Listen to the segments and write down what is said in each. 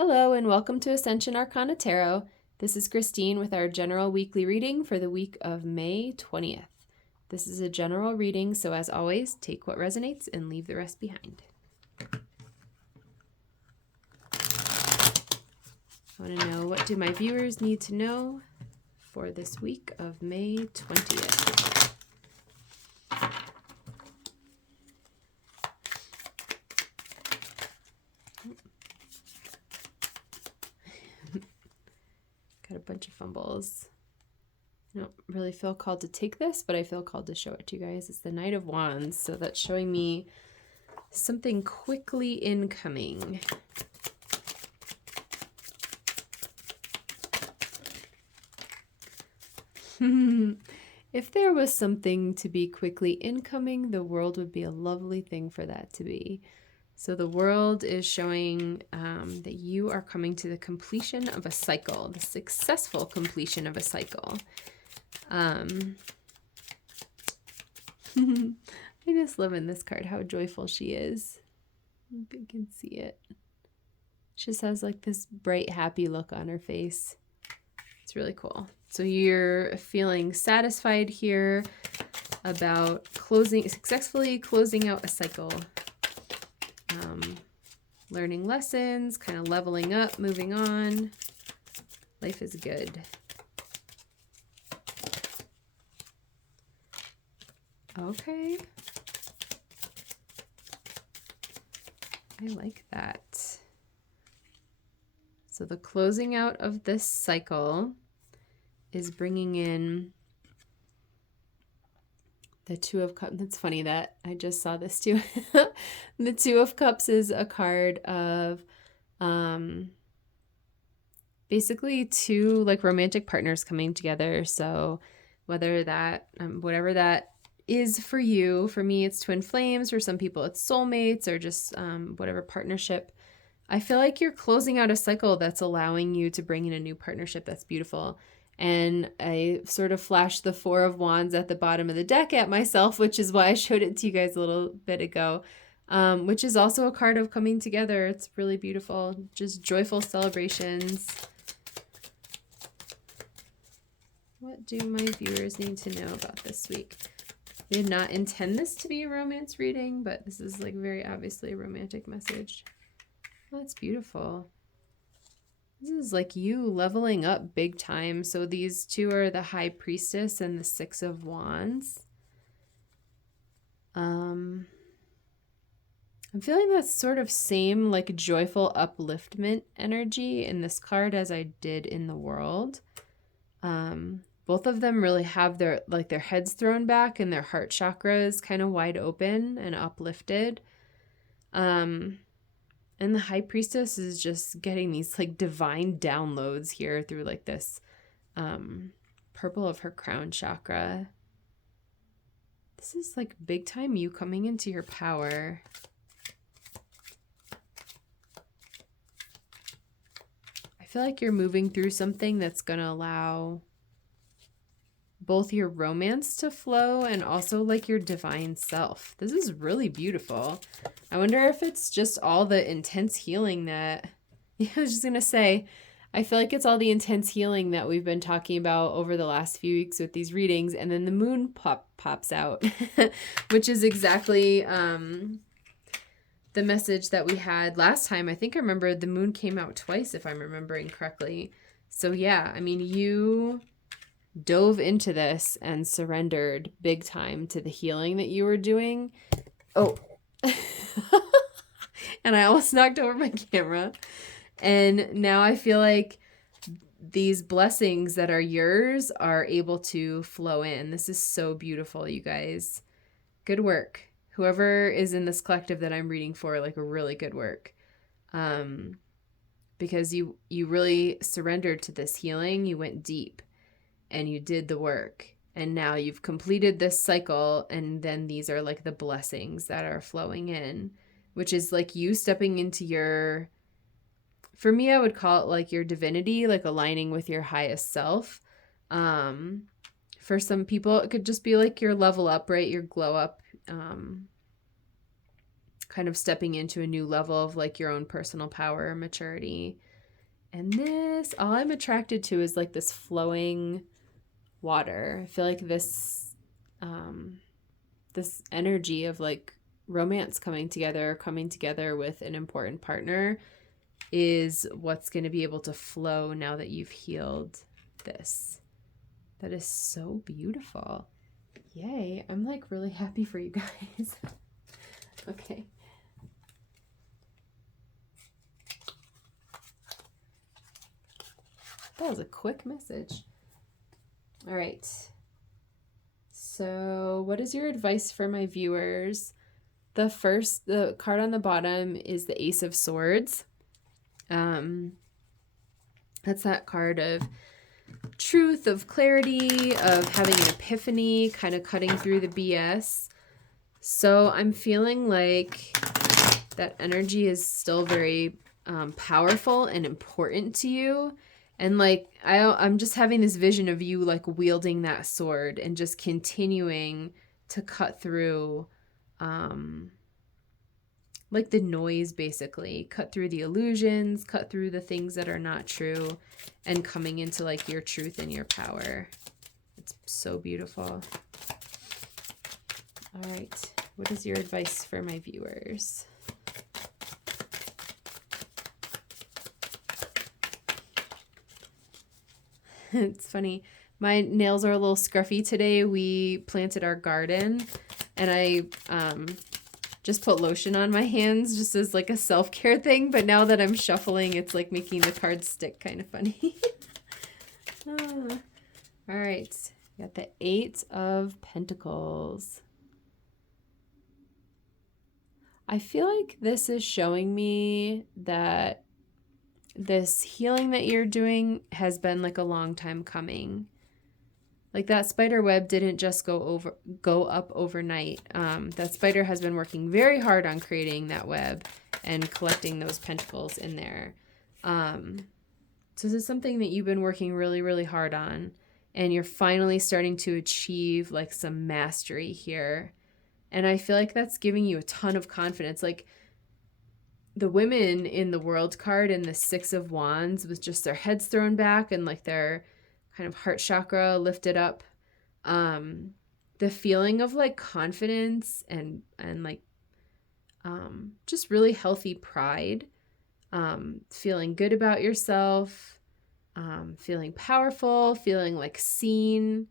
Hello and welcome to Ascension Arcana Tarot. This is Christine with our general weekly reading for the week of May 20th. This is a general reading, so as always, take what resonates and leave the rest behind. I want to know, what do my viewers need to know for this week of May 20th? Got a bunch of fumbles. I don't really feel called to take this, but I feel called to show it to you guys. It's the Knight of Wands, so that's showing me something quickly incoming. If there was something to be quickly incoming, the world would be a lovely thing for that to be. So the world is showing that you are coming to the completion of a cycle, the successful completion of a cycle. I just love in this card how joyful she is. If you can see it. She just has like this bright, happy look on her face. It's really cool. So you're feeling satisfied here about successfully closing out a cycle. Learning lessons, kind of leveling up, moving on. Life is good. Okay. I like that. So the closing out of this cycle is bringing in the Two of Cups. It's funny that I just saw this too. The Two of Cups is a card of basically two like romantic partners coming together. So whether that, whatever that is for you, for me it's twin flames, for some people it's soulmates, or just whatever partnership. I feel like you're closing out a cycle that's allowing you to bring in a new partnership that's beautiful. And I sort of flashed the Four of Wands at the bottom of the deck at myself, which is why I showed it to you guys a little bit ago, which is also a card of coming together. It's really beautiful, just joyful celebrations. What do my viewers need to know about this week? I did not intend this to be a romance reading, but this is like very obviously a romantic message. Oh, that's beautiful. This is like you leveling up big time. So these two are the High Priestess and the Six of Wands. I'm feeling that sort of same like joyful upliftment energy in this card as I did in the World. Both of them really have their heads thrown back and their heart chakras kind of wide open and uplifted. And the High Priestess is just getting these like divine downloads here through like this purple of her crown chakra. This is like big time you coming into your power. I feel like you're moving through something that's going to allow both your romance to flow and also like your divine self. This is really beautiful. I wonder if it's just all the intense healing that, I was just going to say, I feel like it's all the intense healing that we've been talking about over the last few weeks with these readings, and then the moon pops out, which is exactly the message that we had last time. I think I remember the moon came out twice, if I'm remembering correctly. So yeah, I mean, you dove into this and surrendered big time to the healing that you were doing. Oh, and I almost knocked over my camera. And now I feel like these blessings that are yours are able to flow in. This is so beautiful, you guys. Good work. Whoever is in this collective that I'm reading for, like, a really good work. Because you really surrendered to this healing. You went deep and you did the work. And now you've completed this cycle, and then these are like the blessings that are flowing in, which is like you stepping into your, for me, I would call it like your divinity, like aligning with your highest self. For some people, it could just be like your level up, right? Your glow up. kind of stepping into a new level of like your own personal power and maturity. And this, all I'm attracted to is like this flowing water. I feel like this this energy of like romance coming together with an important partner is what's going to be able to flow now that you've healed this. That is so beautiful. Yay. I'm like really happy for you guys. Okay. That was a quick message. All right. So what is your advice for my viewers? The card on the bottom is the Ace of Swords. That's that card of truth, of clarity, of having an epiphany, kind of cutting through the BS. So I'm feeling like that energy is still very powerful and important to you. And like, I'm just having this vision of you like wielding that sword and just continuing to cut through like the noise, basically. Cut through the illusions, cut through the things that are not true, and coming into like your truth and your power. It's so beautiful. All right. What is your advice for my viewers? It's funny. My nails are a little scruffy today. We planted our garden, and I just put lotion on my hands just as like a self-care thing. But now that I'm shuffling, it's like making the cards stick kind of funny. All right. Got the 8 of Pentacles. I feel like this is showing me that this healing that you're doing has been like a long time coming. Like that spider web didn't just go up overnight. That spider has been working very hard on creating that web and collecting those pentacles in there. So this is something that you've been working really, really hard on, and you're finally starting to achieve like some mastery here. And I feel like that's giving you a ton of confidence. Like the women in the World card and the 6 of Wands with just their heads thrown back and like their kind of heart chakra lifted up. The feeling of like confidence and like just really healthy pride, feeling good about yourself, feeling powerful, feeling like seen.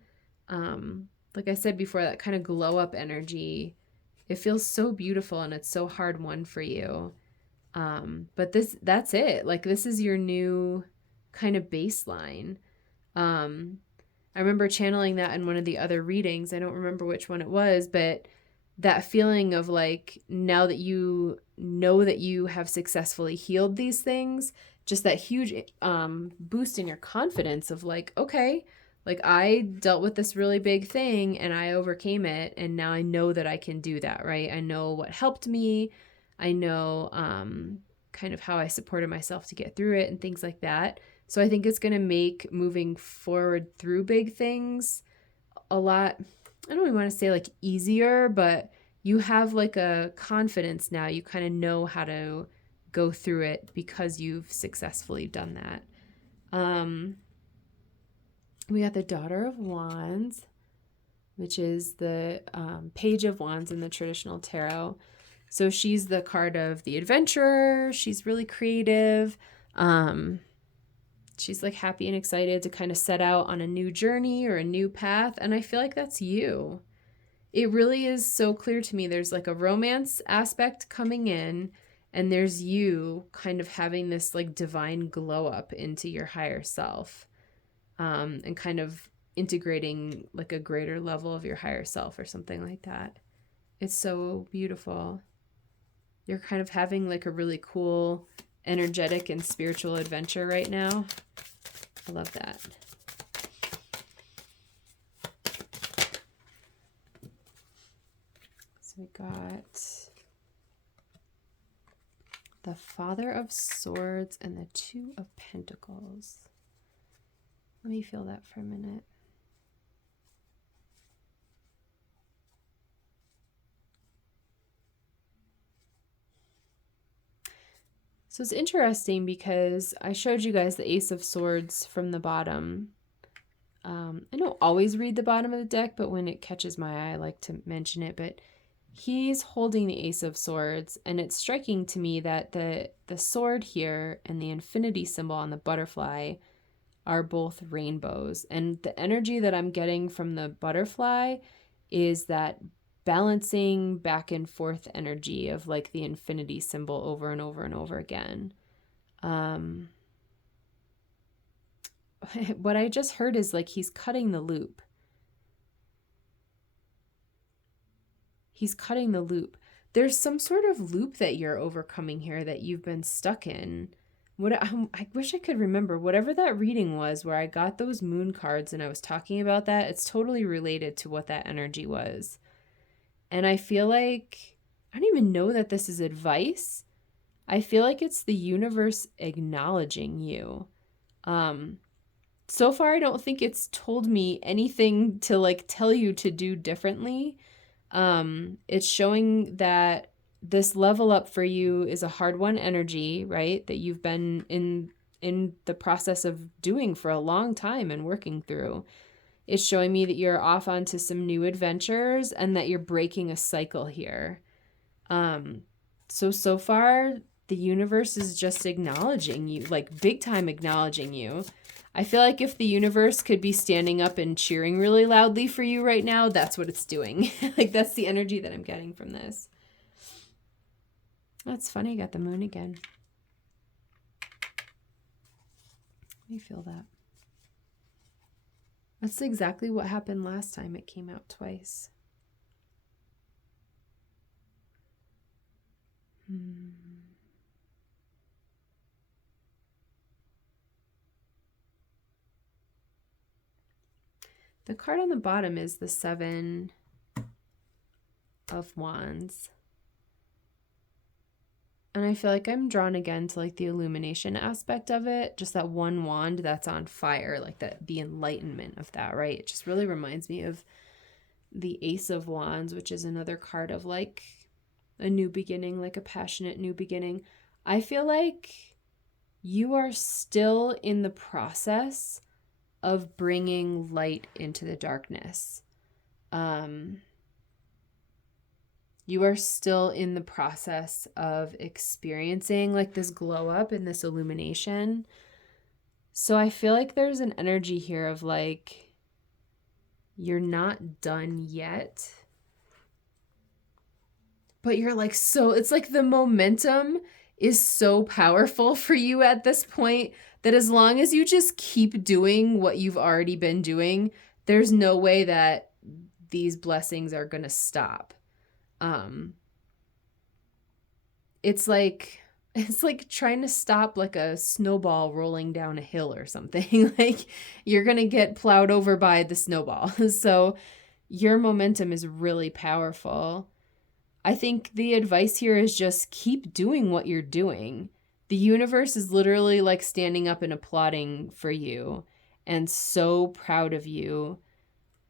Like I said before, that kind of glow up energy, it feels so beautiful and it's so hard won for you. But that's it. Like this is your new kind of baseline. I remember channeling that in one of the other readings. I don't remember which one it was, but that feeling of like, now that you know that you have successfully healed these things, just that huge boost in your confidence of like, okay, like I dealt with this really big thing and I overcame it, and now I know that I can do that, right? I know what helped me. I know kind of how I supported myself to get through it and things like that. So I think it's going to make moving forward through big things a lot, I don't even want to say like easier, but you have like a confidence now. You kind of know how to go through it because you've successfully done that. We got the Daughter of Wands, which is the Page of Wands in the traditional tarot. So she's the card of the adventurer. She's really creative. She's like happy and excited to kind of set out on a new journey or a new path. And I feel like that's you. It really is so clear to me. There's like a romance aspect coming in, and there's you kind of having this like divine glow up into your higher self, and kind of integrating like a greater level of your higher self or something like that. It's so beautiful. You're kind of having like a really cool, energetic and spiritual adventure right now. I love that. So we got the Father of Swords and the 2 of Pentacles. Let me feel that for a minute. So it's interesting because I showed you guys the Ace of Swords from the bottom. I don't always read the bottom of the deck, but when it catches my eye, I like to mention it. But he's holding the Ace of Swords, and it's striking to me that the sword here and the infinity symbol on the butterfly are both rainbows. And the energy that I'm getting from the butterfly is that balancing back and forth energy of like the infinity symbol over and over and over again. What I just heard is like he's cutting the loop. He's cutting the loop. There's some sort of loop that you're overcoming here that you've been stuck in. I wish I could remember whatever that reading was where I got those moon cards and I was talking about that. It's totally related to what that energy was. And I feel like, I don't even know that this is advice. I feel like it's the universe acknowledging you. So far, I don't think it's told me anything to like tell you to do differently. It's showing that this level up for you is a hard won energy, right? That you've been in the process of doing for a long time and working through. It's showing me that you're off onto some new adventures and that you're breaking a cycle here. So far, the universe is just acknowledging you, like big time acknowledging you. I feel like if the universe could be standing up and cheering really loudly for you right now, that's what it's doing. Like, that's the energy that I'm getting from this. That's funny, I got the moon again. Let me feel that. That's exactly what happened last time it came out twice. The card on the bottom is the Seven of Wands. And I feel like I'm drawn again to like the illumination aspect of it. Just that one wand that's on fire, like the enlightenment of that, right? It just really reminds me of the Ace of Wands, which is another card of like a new beginning, like a passionate new beginning. I feel like you are still in the process of bringing light into the darkness. You are still in the process of experiencing like this glow up and this illumination. So I feel like there's an energy here of like, you're not done yet, but you're like, so it's like the momentum is so powerful for you at this point that as long as you just keep doing what you've already been doing, there's no way that these blessings are going to stop. It's like trying to stop like a snowball rolling down a hill or something. Like you're going to get plowed over by the snowball. So your momentum is really powerful. I think the advice here is just keep doing what you're doing. The universe is literally like standing up and applauding for you and so proud of you.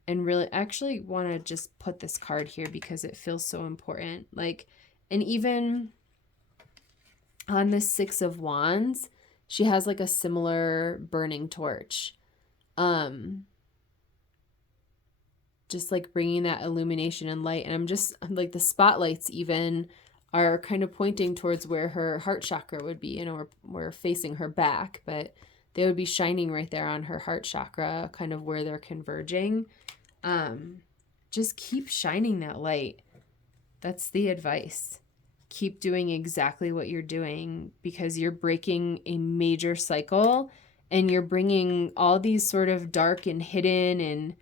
And really actually want to just put this card here because it feels so important. Like, and even on the Six of Wands, she has like a similar burning torch. Just like bringing that illumination and light. And I'm just like the spotlights even are kind of pointing towards where her heart chakra would be. You know, we're facing her back, but they would be shining right there on her heart chakra, kind of where they're converging. Just keep shining that light. That's the advice. Keep doing exactly what you're doing because you're breaking a major cycle and you're bringing all these sort of dark and hidden and,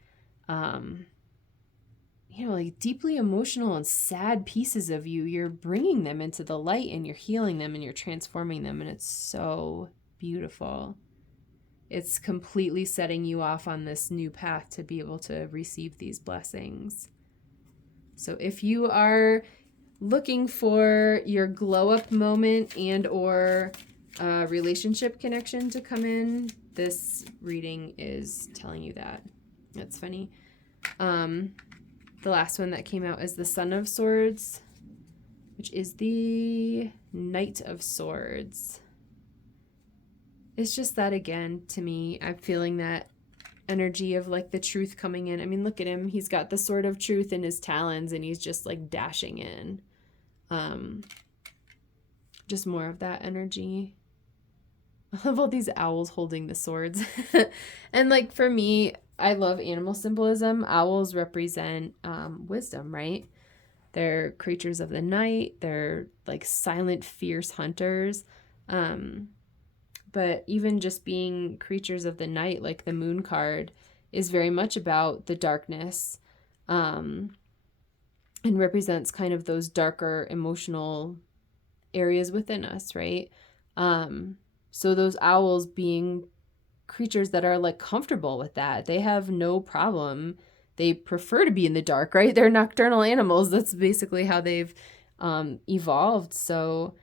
like deeply emotional and sad pieces of you. You're bringing them into the light and you're healing them and you're transforming them. And it's so beautiful. It's completely setting you off on this new path to be able to receive these blessings. So if you are looking for your glow up moment and or relationship connection to come in, this reading is telling you that. That's funny. The last one that came out is the Son of Swords, which is the Knight of Swords. It's just that again, to me, I'm feeling that energy of like the truth coming in. I mean, look at him. He's got the sword of truth in his talons and he's just like dashing in. Just more of that energy. I love all these owls holding the swords. And like for me, I love animal symbolism. Owls represent wisdom, right? They're creatures of the night. They're like silent, fierce hunters. But even just being creatures of the night, like the moon card, is very much about the darkness, and represents kind of those darker emotional areas within us, right? So those owls being creatures that are like comfortable with that, they have no problem. They prefer to be in the dark, right? They're nocturnal animals. That's basically how they've evolved. So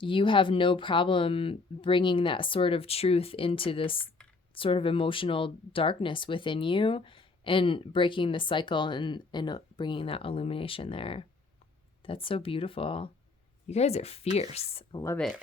you have no problem bringing that sort of truth into this sort of emotional darkness within you and breaking the cycle and bringing that illumination there. That's so beautiful. You guys are fierce. I love it.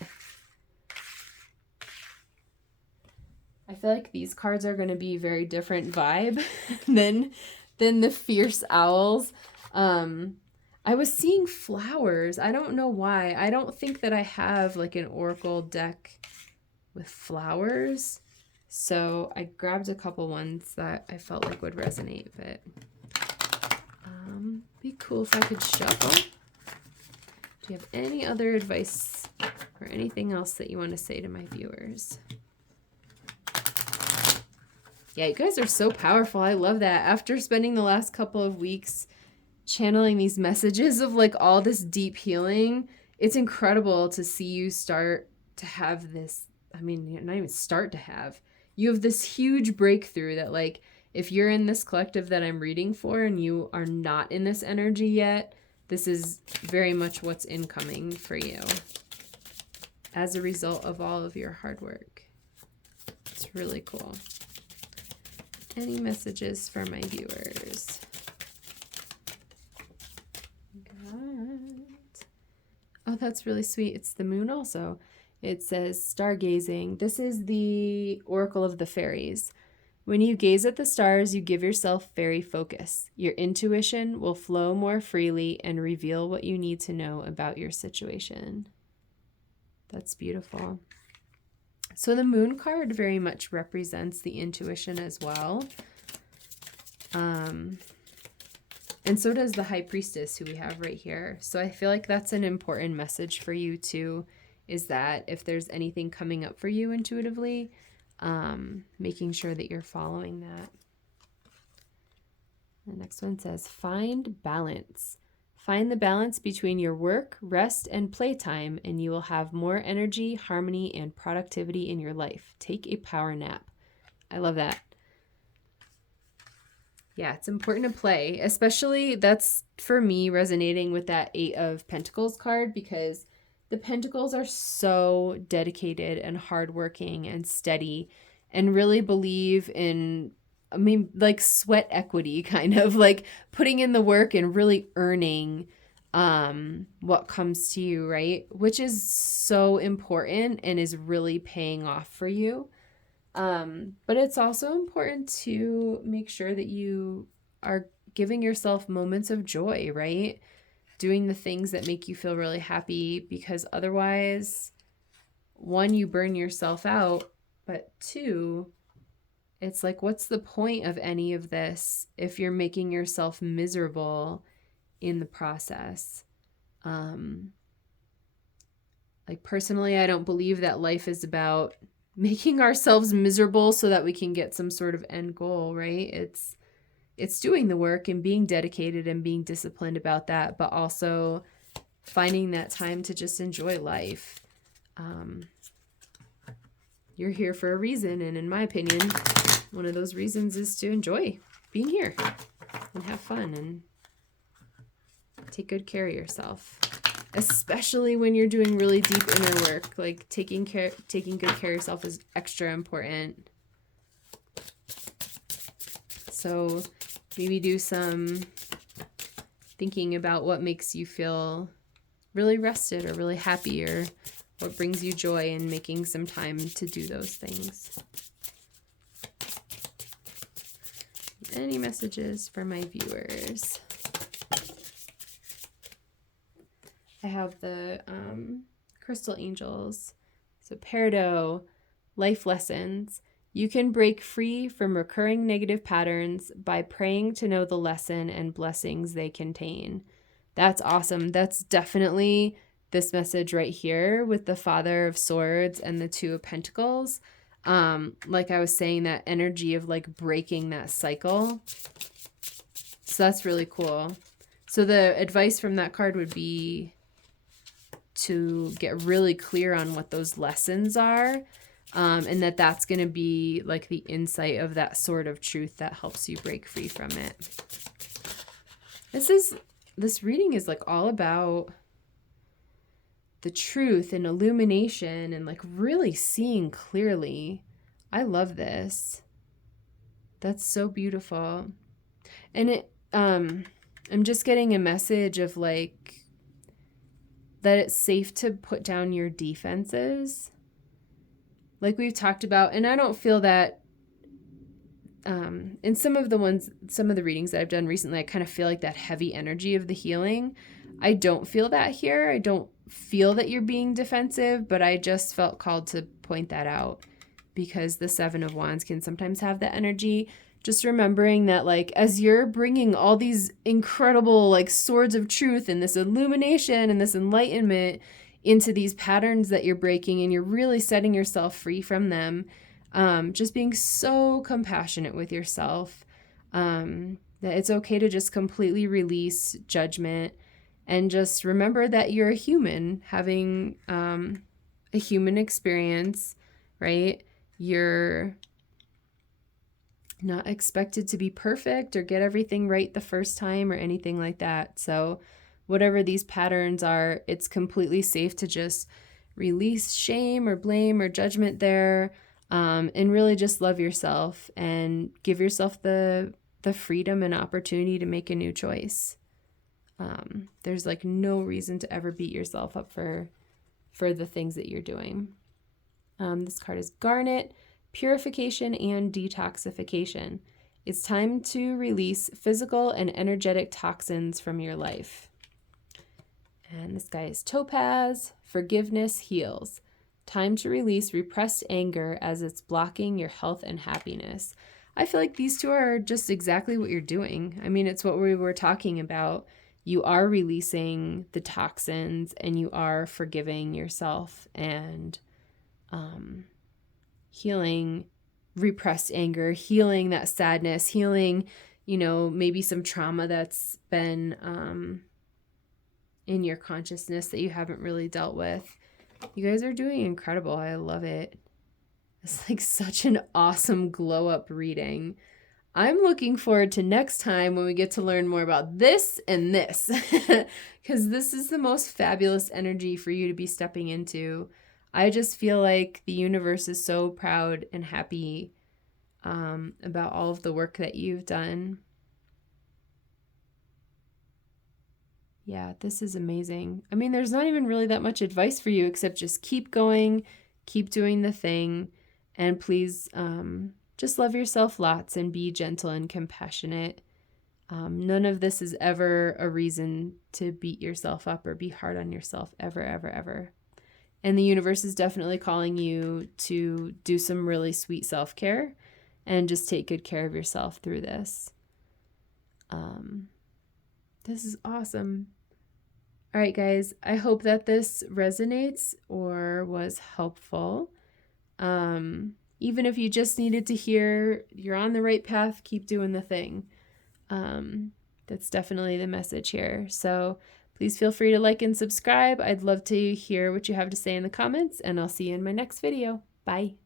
I feel like these cards are going to be very different vibe than the fierce owls. I was seeing flowers. I don't know why. I don't think that I have like an oracle deck with flowers. So I grabbed a couple ones that I felt like would resonate, but be cool if I could shuffle. Do you have any other advice or anything else that you want to say to my viewers? Yeah, you guys are so powerful. I love that. After spending the last couple of weeks channeling these messages of like all this deep healing, it's incredible to see you start to have this. I mean, not even start to have. You have this huge breakthrough that like, if you're in this collective that I'm reading for and you are not in this energy yet, this is very much what's incoming for you as a result of all of your hard work. It's really cool. Any messages for my viewers? Oh, that's really sweet. It's the moon also. It says stargazing. This is the Oracle of the Fairies. When you gaze at the stars, you give yourself fairy focus. Your intuition will flow more freely and reveal what you need to know about your situation. That's beautiful. So the moon card very much represents the intuition as well. And so does the High Priestess who we have right here. So I feel like that's an important message for you too, is that if there's anything coming up for you intuitively, making sure that you're following that. The next one says, find balance. Find the balance between your work, rest, and playtime, and you will have more energy, harmony, and productivity in your life. Take a power nap. I love that. Yeah, it's important to play, especially that's for me resonating with that 8 of Pentacles card, because the Pentacles are so dedicated and hardworking and steady and really believe in, I mean, like sweat equity, kind of like putting in the work and really earning what comes to you, right? Which is so important and is really paying off for you. But it's also important to make sure that you are giving yourself moments of joy, right? Doing the things that make you feel really happy, because otherwise, 1, you burn yourself out, but 2, it's like, what's the point of any of this if you're making yourself miserable in the process? Like personally, I don't believe that life is about making ourselves miserable so that we can get some sort of end goal, right? It's doing the work and being dedicated and being disciplined about that, but also finding that time to just enjoy life. You're here for a reason, and in my opinion, one of those reasons is to enjoy being here and have fun and take good care of yourself. Especially when you're doing really deep inner work, like taking good care of yourself is extra important. So maybe do some thinking about what makes you feel really rested or really happy, or what brings you joy in making some time to do those things. Any messages for my viewers? I have the crystal angels. So Peridot, life lessons. You can break free from recurring negative patterns by praying to know the lesson and blessings they contain. That's awesome. That's definitely this message right here with the Father of Swords and the Two of Pentacles. Like I was saying, that energy of like breaking that cycle. So that's really cool. So the advice from that card would be to get really clear on what those lessons are, and that's going to be like the insight of that sword of truth that helps you break free from it. This reading is like all about the truth and illumination and like really seeing clearly. I love this. That's so beautiful. And I'm just getting a message of like that it's safe to put down your defenses. Like we've talked about, and I don't feel that in some of the readings that I've done recently, I kind of feel like that heavy energy of the healing. I don't feel that here. I don't feel that you're being defensive, but I just felt called to point that out because the Seven of Wands can sometimes have that energy. Just remembering that like as you're bringing all these incredible like swords of truth and this illumination and this enlightenment into these patterns that you're breaking, and you're really setting yourself free from them, just being so compassionate with yourself, that it's okay to just completely release judgment and just remember that you're a human having a human experience, right? You're not expected to be perfect or get everything right the first time or anything like that. So whatever these patterns are, it's completely safe to just release shame or blame or judgment there, and really just love yourself and give yourself the freedom and opportunity to make a new choice. There's like no reason to ever beat yourself up for the things that you're doing. This card is Garnet, purification and detoxification. It's time to release physical and energetic toxins from your life. And this guy is Topaz, forgiveness heals. Time to release repressed anger as it's blocking your health and happiness. I feel like these two are just exactly what you're doing. I mean, it's what we were talking about. You are releasing the toxins and you are forgiving yourself and healing repressed anger, healing that sadness, healing, maybe some trauma that's been in your consciousness that you haven't really dealt with. You guys are doing incredible. I love it. It's like such an awesome glow up reading. I'm looking forward to next time when we get to learn more about this and this, because this is the most fabulous energy for you to be stepping into. I just feel like the universe is so proud and happy about all of the work that you've done. Yeah, this is amazing. I mean, there's not even really that much advice for you except just keep going, keep doing the thing, and please just love yourself lots and be gentle and compassionate. None of this is ever a reason to beat yourself up or be hard on yourself, ever, ever, ever. And the universe is definitely calling you to do some really sweet self-care and just take good care of yourself through this. This is awesome. All right, guys, I hope that this resonates or was helpful. Even if you just needed to hear you're on the right path, keep doing the thing. That's definitely the message here. So please feel free to like and subscribe. I'd love to hear what you have to say in the comments, and I'll see you in my next video. Bye.